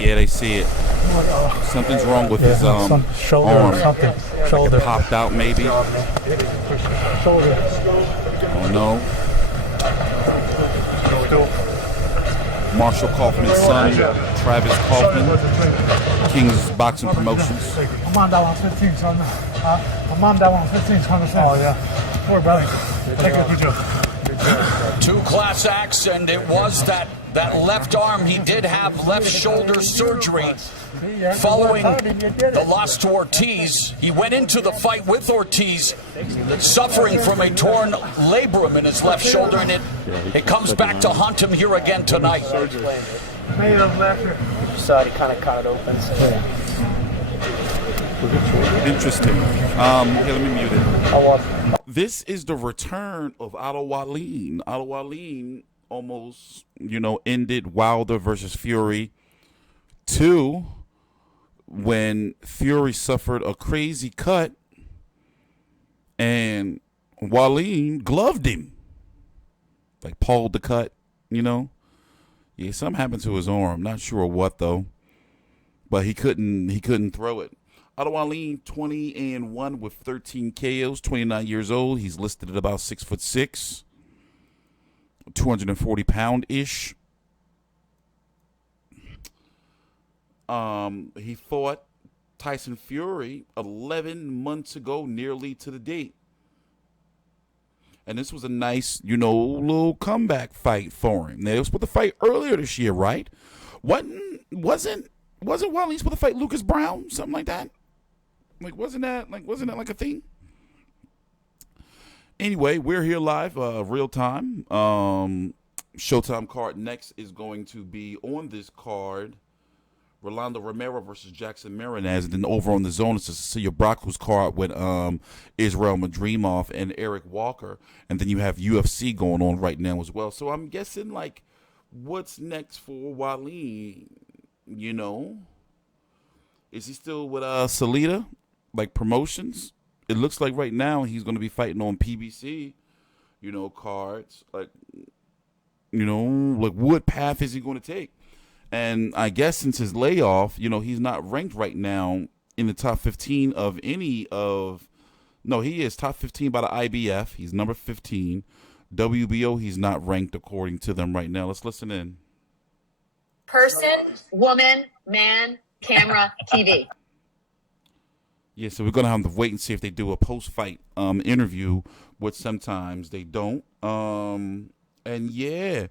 Yeah, they see it. Something's wrong with his shoulder arm. or something. Shoulder. Like it popped out, maybe. Shoulder. Oh no. Marshall Kauffman's son, Travis Kauffman, King's Boxing Promotions. I'm on that one 15, son. I'm on that one 15, son. Oh, yeah. Poor brother. Take a good job. Two class acts, and it was that left arm. He did have left shoulder surgery following the loss to Ortiz. He went into the fight with Ortiz suffering from a torn labrum in his left shoulder, and it comes back to haunt him here again tonight. Saw he kind of cut it open. So. Interesting. Here, let me mute it. This is the return of Otto Wallin. Otto Wallin almost, ended Wilder versus Fury 2 when Fury suffered a crazy cut and Wallin gloved him. Like pulled the cut, Yeah, something happened to his arm. Not sure what though. But he couldn't throw it. Otto Wallin, 20-1 with 13 KOs, 29 years old. He's listed at about 6'6", 240-pound-ish. He fought Tyson Fury 11 months ago, nearly to the date. And this was a nice, little comeback fight for him. They were supposed to fight earlier this year, right? Wasn't Wallin supposed to fight Lucas Brown? Something like that? Wasn't that like a thing? Anyway, we're here live, real time. Showtime card next is going to be on this card. Rolando Romero versus Jackson Marinez. And then over on the zone, it's a Cecilia Brocco's card with Israel Madrimov and Eric Walker. And then you have UFC going on right now as well. So I'm guessing, what's next for Wallin? Is he still with Salida? Promotions? It looks like right now he's going to be fighting on PBC, cards. What path is he going to take? And I guess since his layoff, he's not ranked right now in the top 15 of any of... No, he is top 15 by the IBF. He's number 15. WBO, he's not ranked according to them right now. Let's listen in. Person, woman, man, camera, TV. Yeah, so we're going to have to wait and see if they do a post-fight interview, which sometimes they don't. And yeah,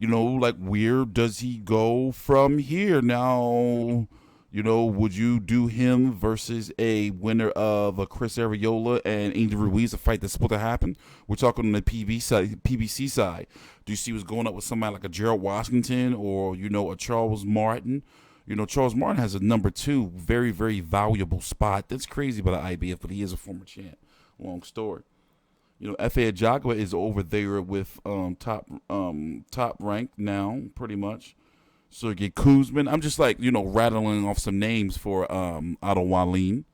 where does he go from here? Now, would you do him versus a winner of a Chris Arreola and Angel Ruiz, a fight that's supposed to happen? We're talking on the PBC side. Do you see what's going up with somebody like a Gerald Washington or, a Charles Martin? Charles Martin has a number 2, very, very valuable spot. That's crazy by the IBF, but he is a former champ. Long story. F.A. Ajagba is over there with top rank now, pretty much. Sergey Kuzmin. I'm just rattling off some names for Otto Wallin.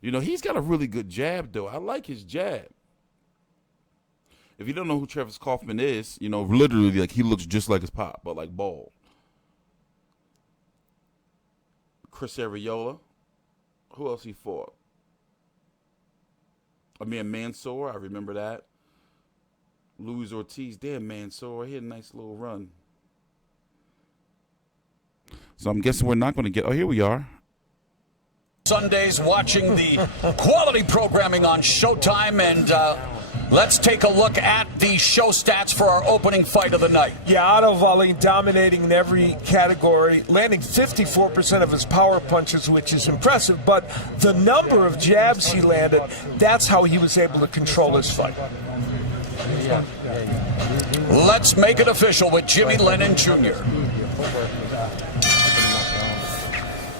He's got a really good jab, though. I like his jab. If you don't know who Travis Kauffman is, literally, he looks just like his pop, but bald. Chris Arreola. Who else he fought? Amir Mansour, I remember that. Luis Ortiz, damn Mansour, he had a nice little run. So I'm guessing we're not going to get... Oh, here we are. Sundays watching the quality programming on Showtime, and let's take a look at the show stats for our opening fight of the night. Yeah, Otto Wallin dominating in every category, landing 54% of his power punches, which is impressive, but the number of jabs he landed, that's how he was able to control his fight. Let's make it official with Jimmy Lennon Jr.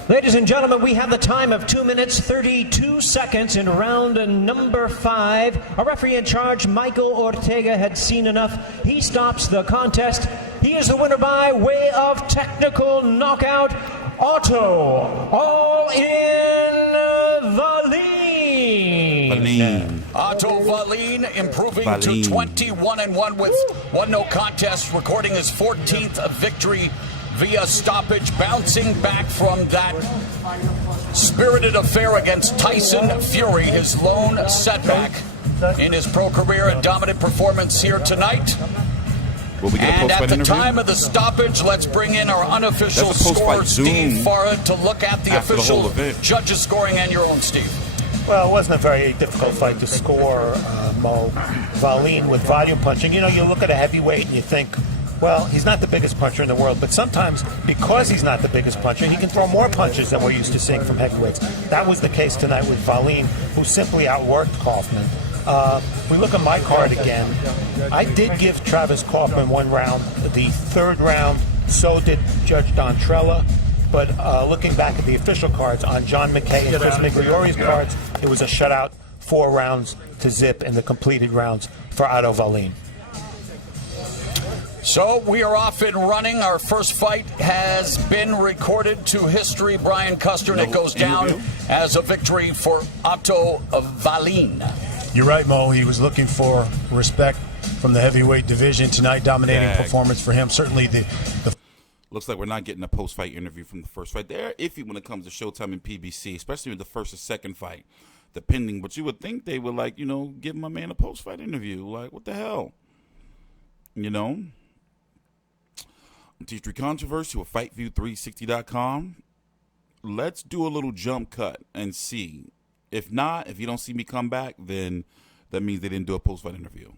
Ladies and gentlemen, we have the time of 2 minutes, 32 seconds in round number 5. A referee in charge, Michael Ortega, had seen enough. He stops the contest. He is the winner by way of technical knockout, Otto, all in Wallin. Otto Wallin improving to 21-1 with 1 no contest, recording his 14th victory via stoppage, bouncing back from that spirited affair against Tyson Fury, his lone setback in his pro career. A dominant performance here tonight. Will we get a And post-fight at the interview? time of the stoppage, let's bring in our unofficial That's a post-fight scorer, Steve Zoom Farah, to look at the after the whole official event. judges' scoring and your own, Steve. Well, it wasn't a very difficult fight to score, Mo. Wallin with volume punching. You know, you look at a heavyweight and you think, well, he's not the biggest puncher in the world, but sometimes because he's not the biggest puncher, he can throw more punches than we're used to seeing from heavyweights. That was the case tonight with Wallin, who simply outworked Kauffman. We look at my card again. I did give Travis Kauffman one round. The third round, so did Judge Dontrella. But looking back at the official cards on John McKay and Chris Migliori's cards, it was a shutout, 4 rounds to zip in the completed rounds for Otto Wallin. So we are off and running. Our first fight has been recorded to history. Brian Custer, and it goes down as a victory for Otto Wallin. You're right, Mo. He was looking for respect from the heavyweight division tonight. Dominating performance for him. Certainly the Looks like we're not getting a post-fight interview from the first fight. They're iffy when it comes to Showtime and PBC, especially with the first or second fight, depending. But you would think they would, like, you know, give my man a post-fight interview. Like, what the hell? You know? TstreeT Controversy with FightView360.com. Let's do a little jump cut and see. If not, if you don't see me come back, then that means they didn't do a post-fight interview.